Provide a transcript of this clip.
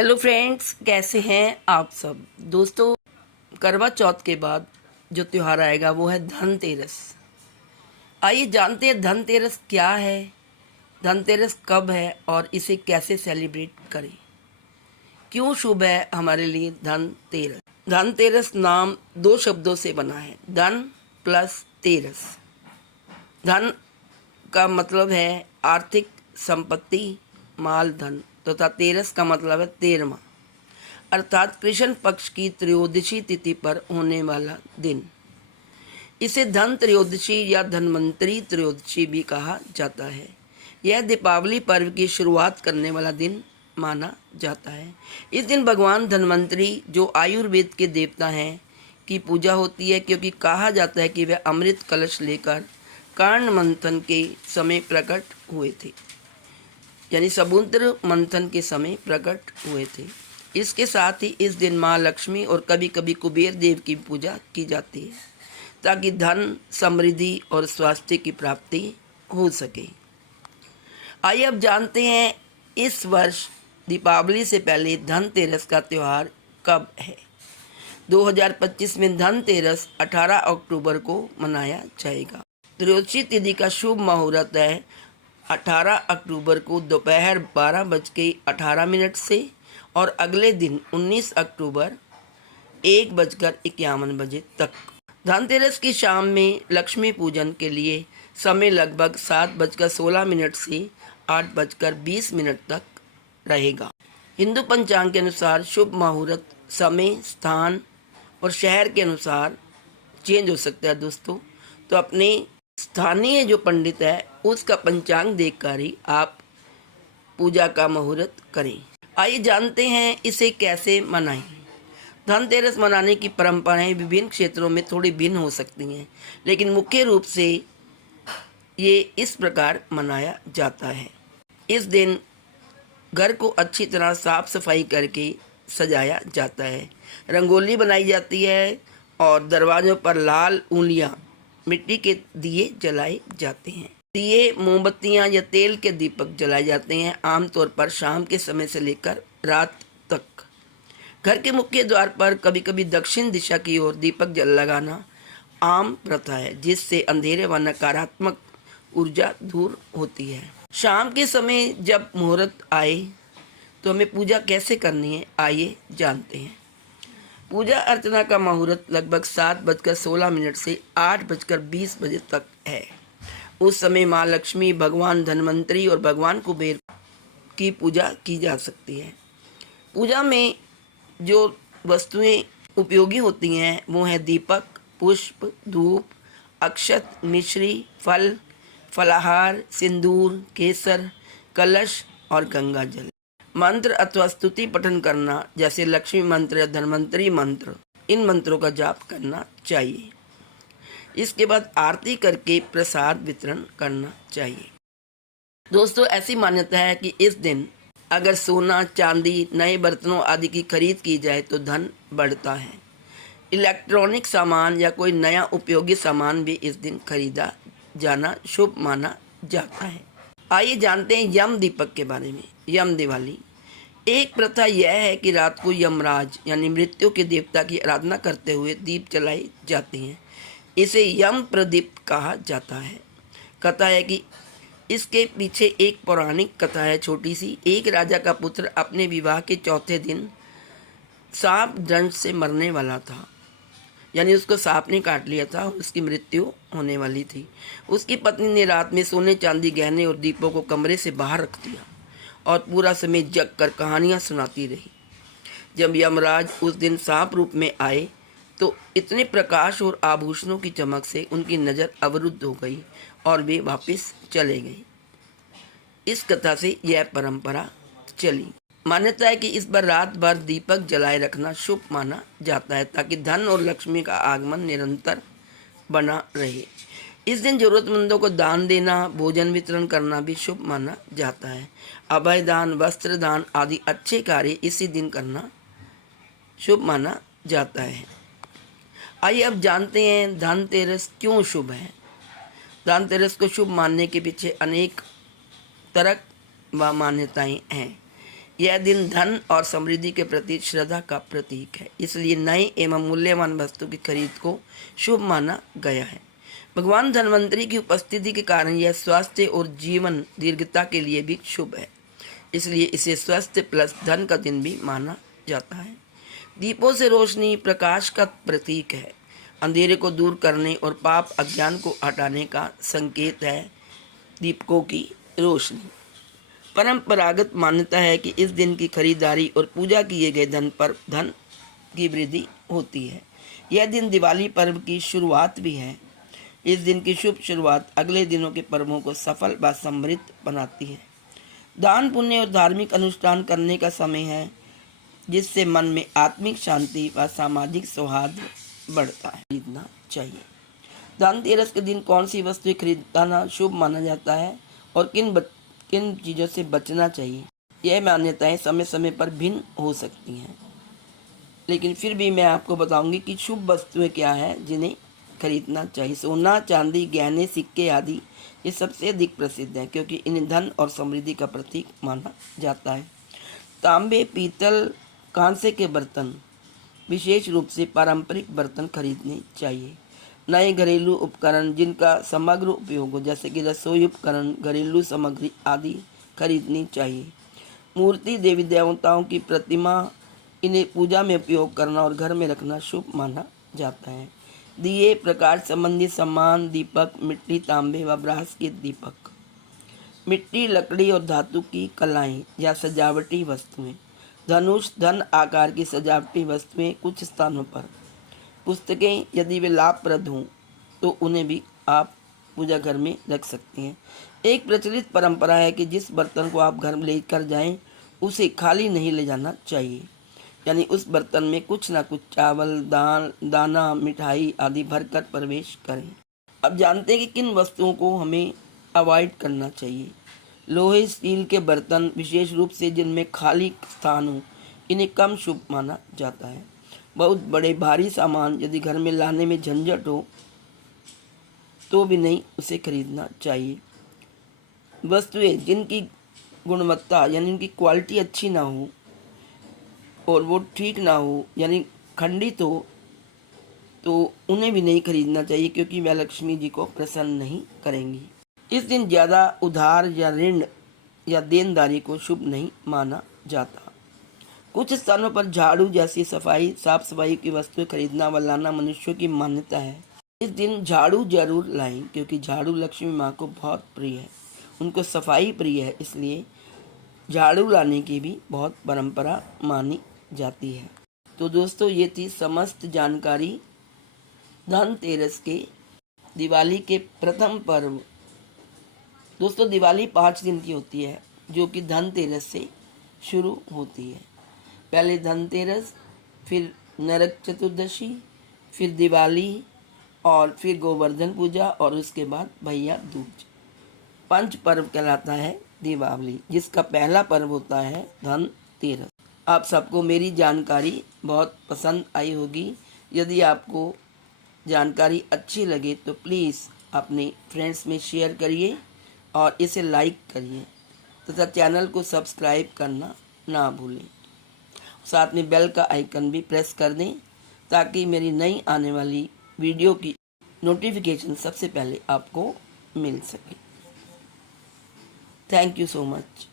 Hello friends, कैसे हैं आप सब दोस्तों। करवा चौथ के बाद जो त्यौहार आएगा वो है धनतेरस। आइए जानते हैं धनतेरस क्या है, धनतेरस कब है और इसे कैसे सेलिब्रेट करें। क्यों शुभ है हमारे लिए धनतेरस। धनतेरस नाम दो शब्दों से बना है, धन प्लस तेरस। धन का मतलब है आर्थिक संपत्ति, माल धन, तथा तेरस का मतलब है 13वां, अर्थात कृष्ण पक्ष की त्रयोदशी तिथि पर होने वाला दिन। इसे धन त्रयोदशी या धन्वंतरी त्रयोदशी भी कहा जाता है। यह दीपावली पर्व की शुरुआत करने वाला दिन माना जाता है। इस दिन भगवान धन्वंतरी, जो आयुर्वेद के देवता हैं, की पूजा होती है, क्योंकि कहा जाता है कि वे अमृत कलश लेकर कर्ण मंथन के समय प्रकट हुए थे, यानी समुद्र मंथन के समय प्रकट हुए थे। इसके साथ ही इस दिन माँ लक्ष्मी और कभी कभी कुबेर देव की पूजा की जाती है, ताकि धन, समृद्धि और स्वास्थ्य की प्राप्ति हो सके। आइए अब जानते हैं इस वर्ष दीपावली से पहले धनतेरस का त्यौहार कब है। 2025 में धनतेरस 18 अक्टूबर को मनाया जाएगा। त्रयोदशी तिथि का शुभ मुहूर्त है 18 अक्टूबर को दोपहर 12:18 से और अगले दिन 19 अक्टूबर 1:51 तक। धनतेरस की शाम में लक्ष्मी पूजन के लिए समय लगभग 7:16 से 8:20 तक रहेगा। हिंदू पंचांग के अनुसार शुभ मुहूर्त समय, स्थान और शहर के अनुसार चेंज हो सकता है दोस्तों। तो अपने स्थानीय जो पंडित है उसका पंचांग देखकर ही आप पूजा का मुहूर्त करें। आइए जानते हैं इसे कैसे मनाएं। धनतेरस मनाने की परंपराएं विभिन्न क्षेत्रों में थोड़ी भिन्न हो सकती हैं, लेकिन मुख्य रूप से ये इस प्रकार मनाया जाता है। इस दिन घर को अच्छी तरह साफ सफाई करके सजाया जाता है, रंगोली बनाई जाती है और दरवाजों पर लाल ऊलियाँ मिट्टी के दिए जलाए जाते हैं। दिए, मोमबत्तियां या तेल के दीपक जलाए जाते हैं, आमतौर पर शाम के समय से लेकर रात तक। घर के मुख्य द्वार पर कभी कभी दक्षिण दिशा की ओर दीपक जल लगाना आम प्रथा है, जिससे अंधेरे व नकारात्मक ऊर्जा दूर होती है। शाम के समय जब मुहूर्त आए तो हमें पूजा कैसे करनी है, आइए जानते हैं। पूजा अर्चना का मुहूर्त लगभग 7:16 से 8:20 तक है। उस समय माँ लक्ष्मी, भगवान धन्वंतरी और भगवान कुबेर की पूजा की जा सकती है। पूजा में जो वस्तुएं उपयोगी होती हैं वो है दीपक, पुष्प, धूप, अक्षत, मिश्री, फल, फलाहार, सिंदूर, केसर, कलश और गंगा जल। मंत्र अथवा स्तुति पठन करना, जैसे लक्ष्मी मंत्र या धन्वंतरी मंत्र, इन मंत्रों का जाप करना चाहिए। इसके बाद आरती करके प्रसाद वितरण करना चाहिए। दोस्तों, ऐसी मान्यता है कि इस दिन अगर सोना, चांदी, नए बर्तनों आदि की खरीद की जाए तो धन बढ़ता है। इलेक्ट्रॉनिक सामान या कोई नया उपयोगी सामान भी इस दिन खरीदा जाना शुभ माना जाता है। आइए जानते हैं यम दीपक के बारे में। यम दिवाली एक प्रथा यह है कि रात को यमराज यानी मृत्यु के देवता की आराधना करते हुए दीप जलाए जाते हैं। इसे यम प्रदीप कहा जाता है। कथा है कि इसके पीछे एक पौराणिक कथा है छोटी सी। एक राजा का पुत्र अपने विवाह के चौथे दिन सांप दंश से मरने वाला था, यानी उसको सांप ने काट लिया था और उसकी मृत्यु होने वाली थी। उसकी पत्नी ने रात में सोने, चांदी, गहने और दीपों को कमरे से बाहर रख दिया और पूरा समय जग कर कहानियाँ सुनाती रही। जब यमराज उस दिन सांप रूप में आए तो इतने प्रकाश और आभूषणों की चमक से उनकी नज़र अवरुद्ध हो गई और वे वापस चले गए। इस कथा से यह परंपरा चली। मान्यता है कि इस बार रात भर दीपक जलाए रखना शुभ माना जाता है, ताकि धन और लक्ष्मी का आगमन निरंतर बना रहे। इस दिन जरूरतमंदों को दान देना, भोजन वितरण करना भी शुभ माना जाता है। अभय दान, वस्त्र दान आदि अच्छे कार्य इसी दिन करना शुभ माना जाता है। आइए अब जानते हैं धनतेरस क्यों शुभ है। धनतेरस को शुभ मानने के पीछे अनेक तर्क व मान्यताएं हैं। यह दिन धन और समृद्धि के प्रति श्रद्धा का प्रतीक है, इसलिए नई एवं मूल्यवान वस्तु की खरीद को शुभ माना गया है। भगवान धन्वंतरी की उपस्थिति के कारण यह स्वास्थ्य और जीवन दीर्घता के लिए भी शुभ है, इसलिए इसे स्वास्थ्य प्लस धन का दिन भी माना जाता है। दीपों से रोशनी प्रकाश का प्रतीक है, अंधेरे को दूर करने और पाप अज्ञान को हटाने का संकेत है दीपकों की रोशनी। परंपरागत मान्यता है कि इस दिन की खरीदारी और पूजा किए गए धन पर धन की वृद्धि होती है। यह दिन दिवाली पर्व की शुरुआत भी है। इस दिन की शुभ शुरुआत अगले दिनों के पर्वों को सफल व समृद्ध बनाती है। दान पुण्य और धार्मिक अनुष्ठान करने का समय है, जिससे मन में आत्मिक शांति व सामाजिक सौहार्द बढ़ता है। खरीदना चाहिए। धनतेरस के दिन कौन सी वस्तुएं खरीदना शुभ माना जाता है और किन चीज़ों से बचना चाहिए, यह मान्यताएं समय समय पर भिन्न हो सकती हैं, लेकिन फिर भी मैं आपको बताऊंगी कि शुभ वस्तुएं क्या हैं जिन्हें खरीदना चाहिए। सोना, चांदी, गहने, सिक्के आदि ये सबसे अधिक प्रसिद्ध हैं, क्योंकि इन्हें धन और समृद्धि का प्रतीक माना जाता है। तांबे, पीतल, कांसे के बर्तन, विशेष रूप से पारंपरिक बर्तन खरीदने चाहिए। नए घरेलू उपकरण जिनका समग्र उपयोग हो, जैसे कि रसोई उपकरण, घरेलू सामग्री आदि खरीदनी चाहिए। मूर्ति, देवी देवताओं की प्रतिमा, इन्हें पूजा में उपयोग करना और घर में रखना शुभ माना जाता है। दिए, प्रकाश संबंधी सामान, दीपक, मिट्टी, तांबे व ब्रास के दीपक, मिट्टी, लकड़ी और धातु की कलाएं या सजावटी वस्तुएं, धनुष, धन आकार की सजावटी वस्तुएं कुछ स्थानों पर, पुस्तकें यदि वे लाभप्रद हों तो उन्हें भी आप पूजा घर में रख सकती हैं। एक प्रचलित परंपरा है कि जिस बर्तन को आप घर में लेकर जाएं उसे खाली नहीं ले जाना चाहिए, यानी उस बर्तन में कुछ ना कुछ चावल, दाना, मिठाई आदि भरकर प्रवेश करें। अब जानते हैं कि किन वस्तुओं को हमें अवॉइड करना चाहिए। लोहे, स्टील के बर्तन, विशेष रूप से जिनमें खाली स्थान हो, इन्हें कम शुभ माना जाता है। बहुत बड़े भारी सामान यदि घर में लाने में झंझट हो तो भी नहीं उसे खरीदना चाहिए। वस्तुएं जिनकी गुणवत्ता यानी उनकी क्वालिटी अच्छी ना हो और वो ठीक ना हो, यानी खंडित हो, तो उन्हें भी नहीं खरीदना चाहिए, क्योंकि वह लक्ष्मी जी को प्रसन्न नहीं करेंगी। इस दिन ज़्यादा उधार या ऋण या देनदारी को शुभ नहीं माना जाता। कुछ स्थानों पर झाड़ू जैसी साफ सफाई की वस्तुएं खरीदना व लाना मनुष्यों की मान्यता है। इस दिन झाड़ू जरूर लाएं, क्योंकि झाड़ू लक्ष्मी माँ को बहुत प्रिय है, उनको सफाई प्रिय है, इसलिए झाड़ू लाने की भी बहुत परंपरा मानी जाती है। तो दोस्तों, ये थी समस्त जानकारी धनतेरस के दिवाली के प्रथम पर्व। दोस्तों, दिवाली 5 दिन की होती है, जो कि धनतेरस से शुरू होती है। पहले धनतेरस, फिर नरक चतुर्दशी, फिर दिवाली और फिर गोवर्धन पूजा और उसके बाद भैया दूज। 5 पर्व कहलाता है दीपावली, जिसका पहला पर्व होता है धनतेरस। आप सबको मेरी जानकारी बहुत पसंद आई होगी। यदि आपको जानकारी अच्छी लगे तो प्लीज़ अपने फ्रेंड्स में शेयर करिए और इसे लाइक करिए तथा चैनल को सब्सक्राइब करना ना भूलें। साथ में बेल का आइकन भी प्रेस कर दें, ताकि मेरी नई आने वाली वीडियो की नोटिफिकेशन सबसे पहले आपको मिल सके। Thank you so much.